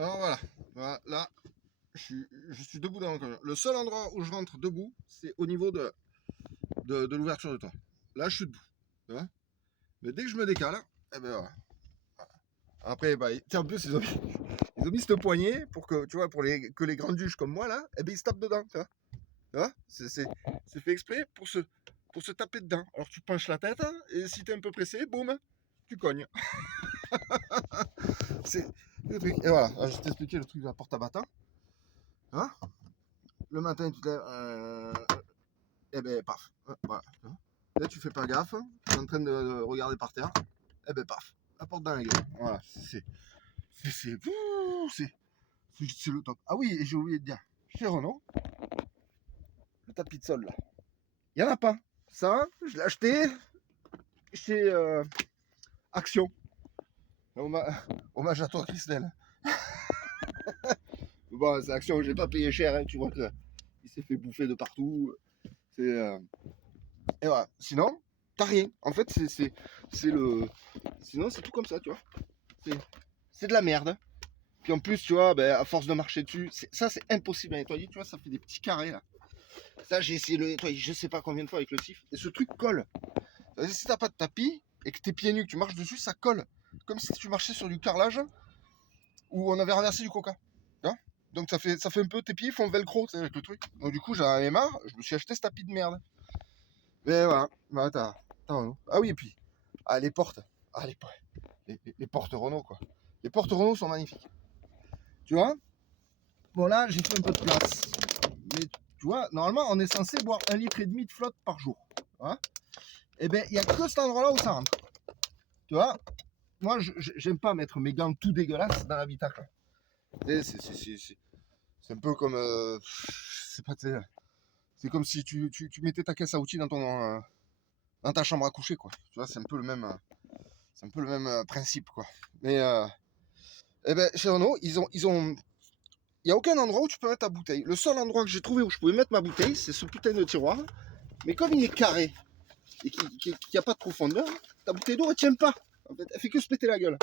Alors voilà, là, je suis debout dans le camion. Le seul endroit où je rentre debout, c'est au niveau de l'ouverture de toit. Là, je suis debout. Tu vois. Mais dès que je me décale, eh ben voilà. Après, bah, tiens, en plus, ils ont mis cette poignée pour que, tu vois, que les grands juges comme moi, là, eh ben, ils se tapent dedans, tu vois. Tu vois. C'est fait exprès pour se taper dedans. Alors, tu penches la tête, et si t'es un peu pressé, boum, tu cognes. C'est le truc. Et voilà, alors, je vais t'expliquer le truc de la porte à battant. Hein. Le matin, tu te lèves, et ben, paf. Voilà. Là, tu fais pas gaffe, tu es en train de regarder par terre, et ben, paf, la porte dans la gueule. Voilà, c'est le top. Ah oui, et j'ai oublié de dire, chez Renault, le tapis de sol là, il n'y en a pas. Ça, je l'ai acheté chez Action. Hommage à toi, Christelle. Bon, c'est Action, j'ai pas payé cher, hein, tu vois que il s'est fait bouffer de partout. Et voilà. Sinon, t'as rien. En fait, c'est le. Sinon, c'est tout comme ça, tu vois. C'est de la merde. Puis en plus, tu vois, ben, à force de marcher dessus, ça c'est impossible à nettoyer, tu vois, ça fait des petits carrés là. Ça, j'ai essayé de le nettoyer, je sais pas combien de fois avec le sif, et ce truc colle. Si t'as pas de tapis et que t'es pieds nus, que tu marches dessus, ça colle. Comme si tu marchais sur du carrelage où on avait renversé du coca. Tu vois. Donc ça fait un peu, tes pieds font velcro, tu sais, avec le truc. Donc du coup, j'en avais marre, je me suis acheté ce tapis de merde. Mais voilà, bah, ah oui, et puis, les portes. Ah, les portes Renault, quoi. Les portes Renault sont magnifiques. Tu vois. Bon, là, j'ai fait un peu de place. Mais tu vois, normalement, on est censé boire 1,5 litre de flotte par jour. Hein. Et bien, il n'y a que cet endroit-là où ça rentre. Tu vois, moi, j'aime pas mettre mes gants tout dégueulasses dans l'habitacle. C'est un peu comme. C'est pas, c'est comme si tu mettais ta caisse à outils dans ta chambre à coucher, quoi. Tu vois, c'est un peu le même. C'est un peu le même principe, quoi. Mais. Eh ben, chez Renault, il n'y a aucun endroit où tu peux mettre ta bouteille. Le seul endroit que j'ai trouvé où je pouvais mettre ma bouteille, c'est ce putain de tiroir. Mais comme il est carré et qu'il n'y a pas de profondeur, ta bouteille d'eau, elle tient pas. En fait, elle fait que se péter la gueule.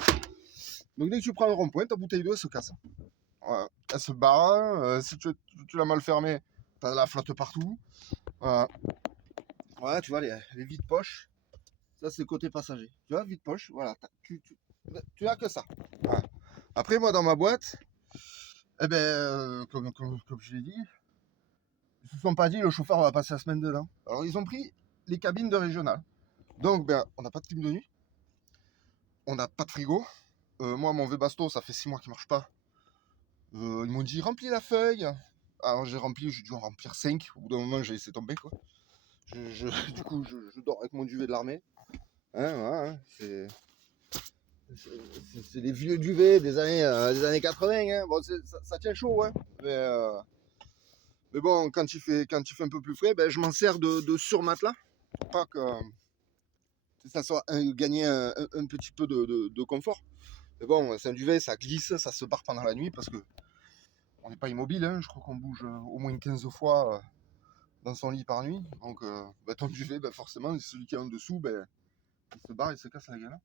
Donc dès que tu prends un rond-point, ta bouteille d'eau, elle se casse. Voilà. Elle se barre. Si tu l'as mal fermée, t'as de la flotte partout. Voilà, tu vois, les vides-poches. Ça, c'est le côté passager. Tu vois, vide-poche, voilà. Tu n'as que ça. Voilà. Après, moi, dans ma boîte, eh ben, comme je l'ai dit, ils se sont pas dit le chauffeur va passer la semaine dedans. Alors, ils ont pris les cabines de régional. Donc, ben, on n'a pas de clim de nuit. On n'a pas de frigo. Moi, mon Webasto, ça fait 6 mois qu'il marche pas. Ils m'ont dit remplis la feuille. Alors j'ai rempli, j'ai dû en remplir 5. Au bout d'un moment, j'ai laissé tomber, quoi. Du coup, je dors avec mon duvet de l'armée. Hein, voilà, hein, c'est les vieux duvets des années 80. Hein. Bon, ça tient chaud, hein. Mais bon, quand il fait un peu plus frais, ben, je m'en sers de surmatelas. Pour pas que ça soit gagner un petit peu de confort. Mais bon, c'est un duvet, ça glisse, ça se barre pendant la nuit parce que on n'est pas immobile. Hein. Je crois qu'on bouge au moins 15 fois dans son lit par nuit. Donc, ton duvet, forcément, celui qui est en dessous, il se barre, il se casse la gueule.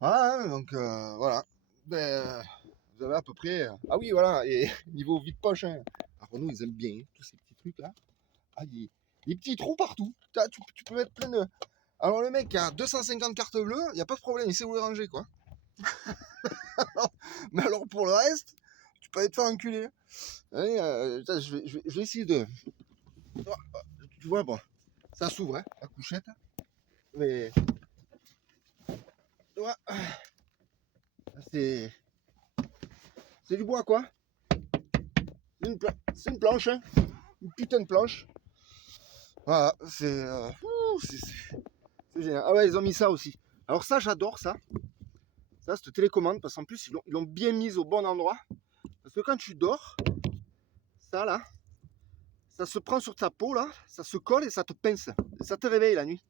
Voilà, hein, donc voilà. Vous avez à peu près. Ah oui, voilà, et niveau vide-poche, hein. Alors, nous, ils aiment bien hein, tous ces petits trucs-là. Ah, des petits trous partout. Tu peux mettre plein de. Alors, le mec qui a 250 cartes bleues, il n'y a pas de problème, il sait où les ranger, quoi. Mais alors, pour le reste, tu peux aller te faire enculer. Allez, je vais essayer de. Tu vois, bon, ça s'ouvre, hein, la couchette. Mais. Tu vois, c'est du bois, quoi. C'est une planche, hein. Une putain de planche. Voilà, c'est génial. Ah ouais, ils ont mis ça aussi. Alors ça, j'adore ça. Ça, cette télécommande, parce qu'en plus, ils l'ont bien mise au bon endroit. Parce que quand tu dors, ça là, ça se prend sur ta peau là, ça se colle et ça te pince. Et ça te réveille la nuit.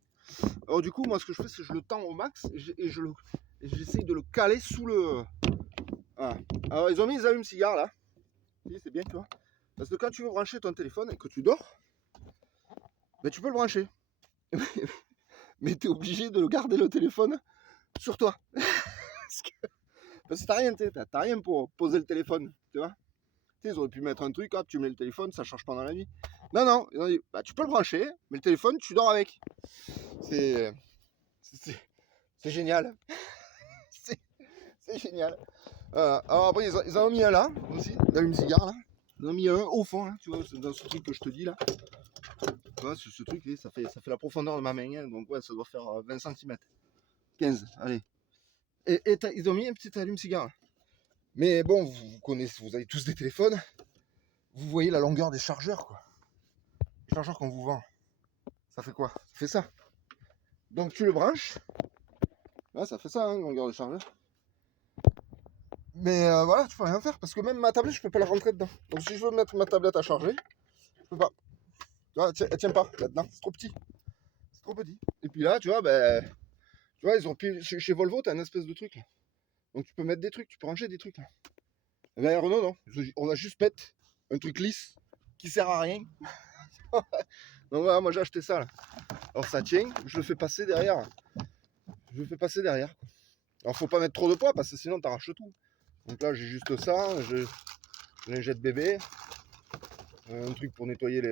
Alors du coup, moi, ce que je fais, c'est que je le tends au max et j'essaye de le caler sous le... Voilà. Alors, ils ont mis les allumes-cigares là. C'est bien, tu vois. Parce que quand tu veux brancher ton téléphone et que tu dors, ben, tu peux le brancher. Mais tu es obligé de garder le téléphone sur toi. Parce que t'as rien, t'as rien pour poser le téléphone, tu vois. Tu sais, ils auraient pu mettre un truc, hop, tu mets le téléphone, ça charge pendant la nuit. Non, non, ils ont dit, bah, tu peux le brancher, mais le téléphone, tu dors avec. C'est c'est- c'est génial. C'est c'est génial. Alors après, ils en ont mis un là, aussi, d'allume-cigare, là. Ils en ont mis un au fond, là, tu vois, c'est dans ce truc que je te dis, là. Tu vois, ce truc, ça fait la profondeur de ma main, hein, donc ouais, ça doit faire 20 centimètres. 15, allez. Et ils ont mis un petit allume-cigare. Mais bon, vous connaissez, vous avez tous des téléphones. Vous voyez la longueur des chargeurs, quoi. Les chargeurs qu'on vous vend, ça fait quoi? Ça fait ça. Donc tu le branches. Ouais, ça fait ça, hein, longueur de chargeur. Mais voilà, tu peux rien faire parce que même ma tablette, je peux pas la rentrer dedans. Donc si je veux mettre ma tablette à charger, je peux pas. Tu vois, elle tient pas là-dedans, c'est trop petit. C'est trop petit. Et puis là, tu vois, ben, tu vois, ils ont pris chez Volvo, t'as un espèce de truc là. Donc tu peux mettre des trucs, tu peux ranger des trucs là. Et ben Renault, non. On a juste mettre un truc lisse qui sert à rien. Donc voilà, moi j'ai acheté ça là. Alors ça tient, je le fais passer derrière. Je le fais passer derrière. Alors faut pas mettre trop de poids parce que sinon t'arraches tout. Donc là j'ai juste ça, je lingette bébé, un truc pour nettoyer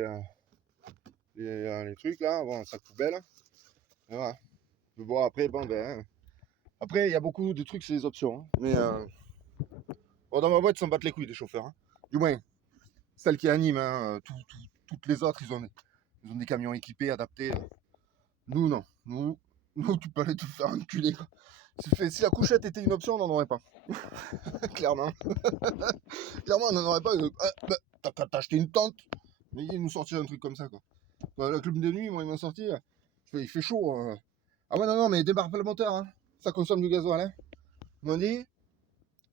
les trucs là, bon, un sac poubelle. Et voilà. Bon après, bon ben. Après il y a beaucoup de trucs, c'est des options. Hein. Mais bon, dans ma boîte ils s'en battent les couilles des chauffeurs. Hein. Du moins, celle qui anime, hein, toutes les autres ils ont des camions équipés, adaptés. Nous non. Nous tu peux aller te faire enculer quoi. Si la couchette était une option, on n'en aurait pas. Clairement. Clairement, on n'en aurait pas. T'as qu'à t'acheter une tente. Mais ils nous sortiraient un truc comme ça, quoi. La club de nuit, moi, ils m'ont sorti. Il fait chaud. Ah ouais, non, non, mais démarre pas le moteur. Hein. Ça consomme du gasoil. Hein. Ils m'ont dit,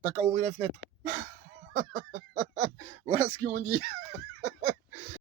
t'as qu'à ouvrir la fenêtre. Voilà ce qu'ils m'ont dit.